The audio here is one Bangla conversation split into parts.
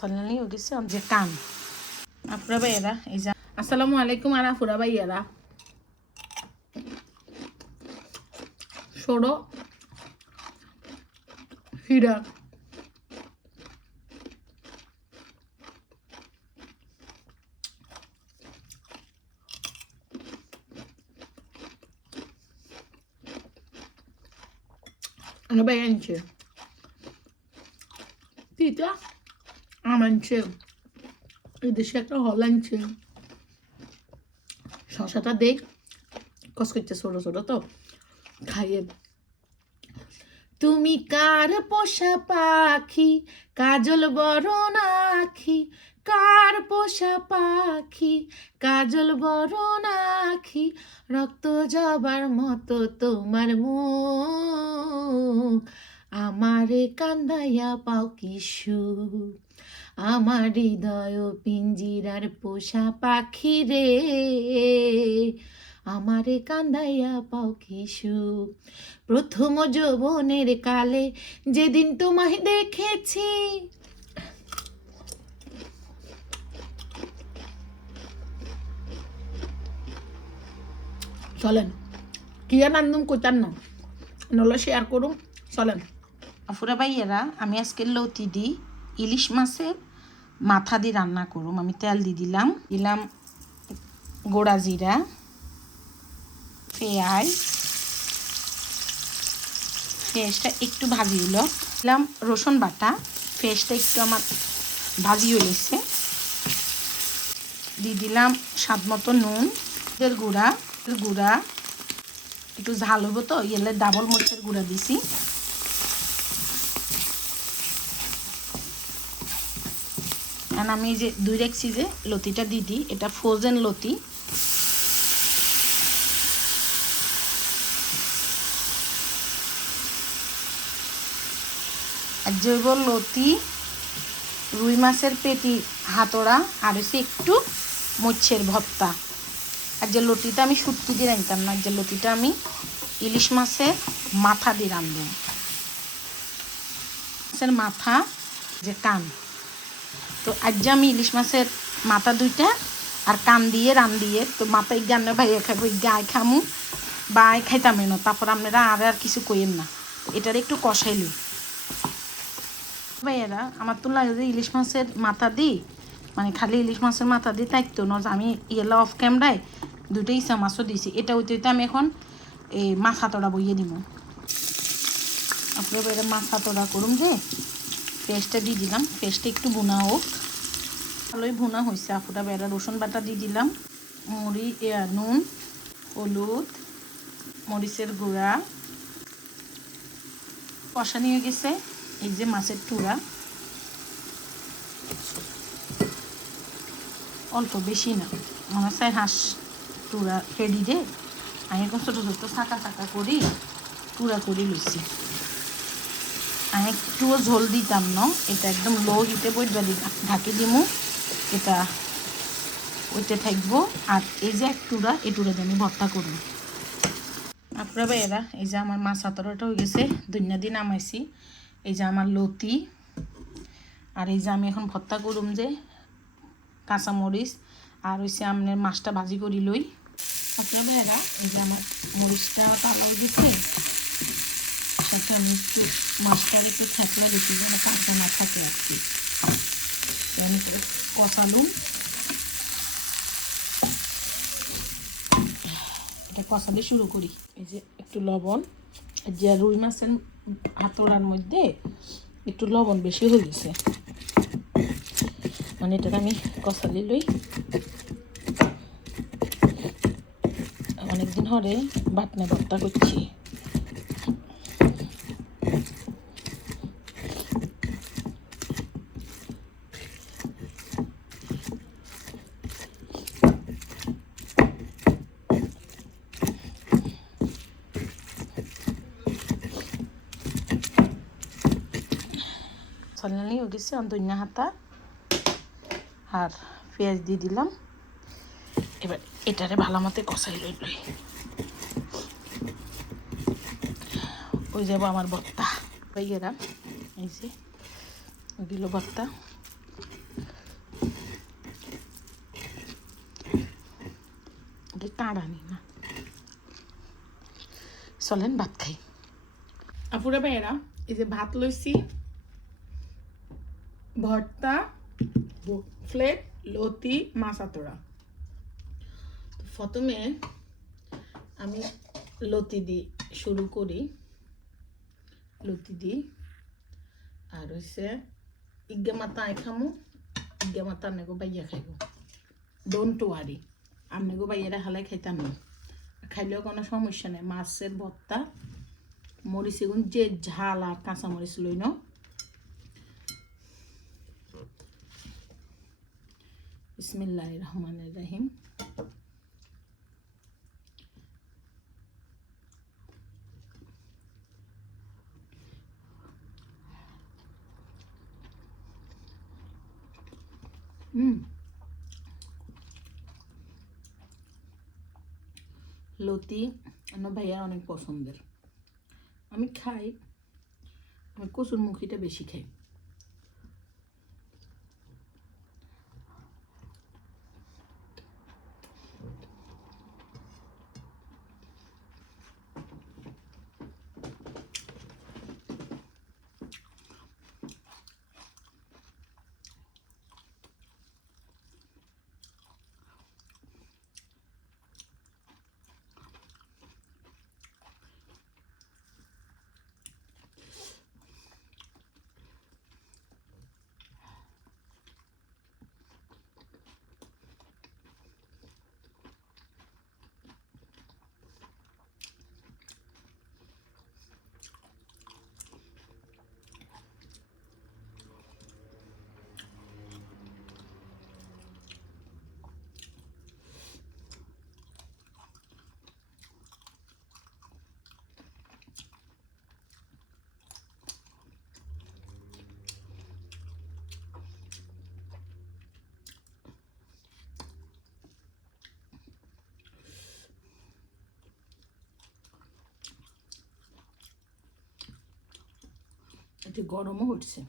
সন্ধানী উঠেছে যে কান আপনারা ভাইয়েরা এই যে আসসালামু আলাইকুম আর আফুরা ভাইয়েরা ষোড়ো হিরা ano ba yan siya? Tita, aman siya. Ito siya একটা হল্যান্ড ছিল শশাটা দেখ কস করতে ছোট ছোট তো খাইয়ে তুমি কার পোষা পাখি কাজল বরণ আখি কার পোষা পাখি কাজল বরণ আখি রক্ত জবার মতো তোমার মুখ আমারে কান্দাইয়া পাও কিশু আমার হৃদয় পিঞ্জিরার পোষা পাখি রে আমারে কান্দাইয়া পাও কিশু প্রথম যৌবনের কালে যেদিন তোমায় দেখেছি চলেন কি আনন্দম কইতান না নলে শেয়ার করুন চলেন আফুরা ভাইয়েরা আমি আজকে লতি দি ইলিশ মাছের মাথা দিয়ে রান্না করুম আমি তেল দিলাম গোড়া জিরা পেঁয়াজটা একটু ভাজি হলো দিলাম রসুন বাটা পেঁয়াজটা একটু আমার ভাজি হয়েছে দিয়ে দিলাম স্বাদ মতো নুন গুঁড়া একটু ঝাল হবো তো এলে ডাবল মরিচের গুঁড়া দিছি আর আমি যে দুই রেখছি যে লতিটা দিদি এটা ফ্রোজেন লতি আর জৈব লতি রুই মাছের পেটি হাতড়া আর হচ্ছে একটু মরিচের ভর্তা আর যে লতিটা আমি শুটকি দিয়ে রাঁধতাম না যে লতিটা আমি ইলিশ মাছের মাথা দিয়ে রাঁধব মাছের মাথা যে কান তো আজ আমি ইলিশ মাছের মাথা দুইটা আর কান দিয়ে রান দিয়ে তো মাথায় গান্নে ভাইয়া খাবো গায়ে খামু বা খাইতামে না তারপর আপনারা আর কিছু কইেন না এটার একটু কষাইলি ভাইয়েরা আমার তো লাগে যে ইলিশ মাছের মাথা দিই মানে খালি ইলিশ মাছের মাথা দিই তাই তো না আমি ইয়েলা অফ ক্যামেরায় দুটো ইসা মাছও দিয়েছি এটা হইতে হইতে আমি এখন এই মাছ হাতড়া বইয়ে দিব আপনার বাইরে মাছ হাতড়া করুন যে পেস্টটা দিয়ে দিলাম পেস্টটা একটু ভুনা হোক ভালোই ভুনা হয়েছে আপুটা বেড়া রসুন বাটা দিয়ে দিলাম নুন হলুদ মরিচের গুঁড়া কষা নিয়ে গেছে এই যে মাছের টুরা অল্প বেশি না মনে চাই হাঁস টুরা রেডি রে আমি এখন ছোটো ছোটো ছাঁকা করি টুরা করে লইছি আমি একটুও ঝোল দিতাম না এটা একদম লো হিটে বইটা ঢাকি দিমু এটা ওইতে থাকবো আর এই যে এক টুরা এই টুরা দিয়ে আমি ভর্তা করব আপনারা ভাইয়েরা এই যে আমার মাছ হাতড়াটা হয়ে গেছে দুনিয়া দিন নামাইছি এই যে আমার লতি আর এই যে আমি এখন ভর্তা করুম যে কাঁচামরিচ আর হচ্ছে আপনার মাছটা ভাজি করি লই আপনারা ভাইয়েরা এই যে আমার মরিচটা কাটা হয়ে গেছে সাথে আমি একটু মাছটার একটু থেঁতলা দিচ্ছি যেন কাঁচা না থাকে আর কি আমি কষালুম এটা কষালে শুরু করি এই যে একটু লবণ যে রুই মাছের হাতড়ার মধ্যে একটু লবণ বেশি হয়ে গেছে মানে এটা আমি কষালি লই অনেকদিন ধরে বাটনা ভর্তা করছি সন্ধানী উঠেছে অন্তন্য হাতা আর পেঁয়াজ দিয়ে দিলাম এবার এটারে ভালো মতো কষাই লই ওই যাব আমার ভর্তা ভাইয়েরা এই যে দিল ভর্তা আর আনি না। চলেন ভাত খাই। আপুরা ভাইয়েরা, এই যে ভাত লইছি, ভর্তা, ফ্লেট, লতি, মাছ আতরা। প্রথমে আমি লতি দি শুরু করি, লতি দি। আর হচ্ছে ইজ্ঞা মাথা আই খামু, ইজ্ঞা মাথা আনেগো বাইয়া খাইব। ডোন্ট ওয়ারি, আনেগো বাইয়ারা হালাই খাইতাম না, খাইলেও কোনো সমস্যা নেই। মাছের ভর্তা, মরিচ এগুন যে ঝাল আর কাঁচামরিচ লই ন। বিসমিল্লাহির রহমানির রহিম। লতি আমার ভাইয়া অনেক পছন্দের। আমি খাই, আমি কচুর মুখিটা বেশি খাই। একটু গরমও হচ্ছে।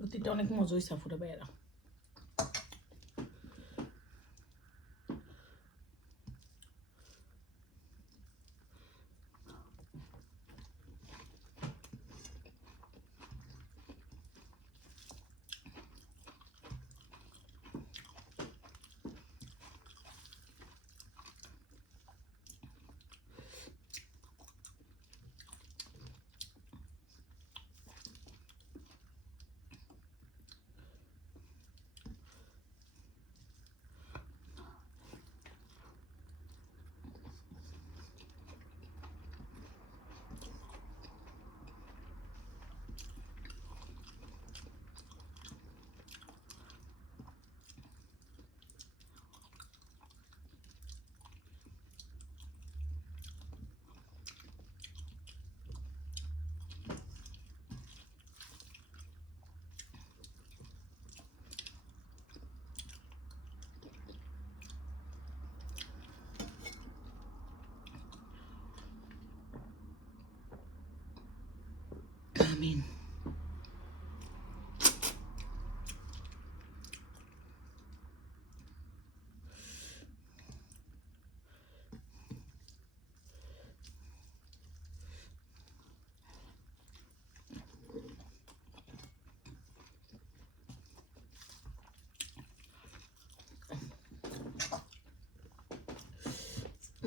লতিটা অনেক মজা হয়েছে আপুরা ভাইয়েরা। আমিন।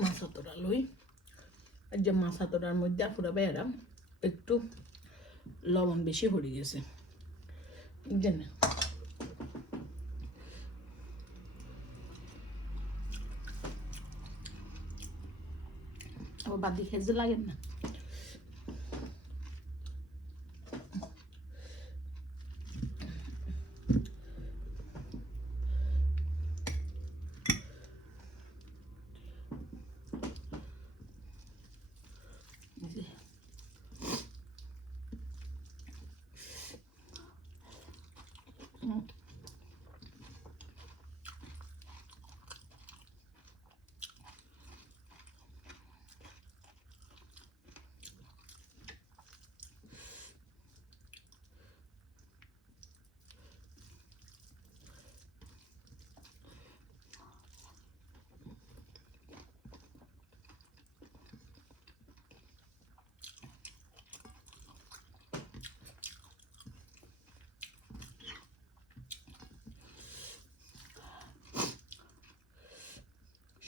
মাছ অতটা লই, এই যে মাছ অতটার মধ্যে পুরো বেড়াম একটু লবণ বেশি পড়ে গেছে, বুঝছেন না? আবার বাদি খেতে লাগেন না।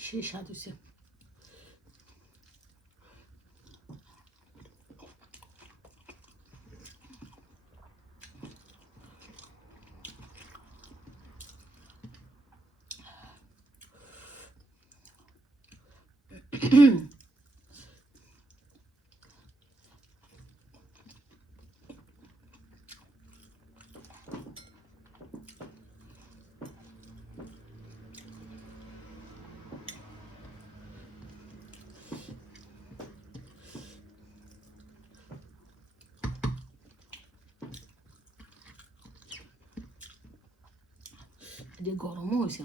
সে স্বাদ হয়েছে। যে গরমও হয়েছে।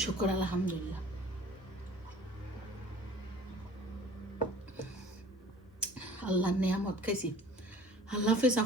শুকর আলহামদুলিল্লাহ। আল্লাহর নেয়ামত খাইছি। আল্লাহ হাফেজ।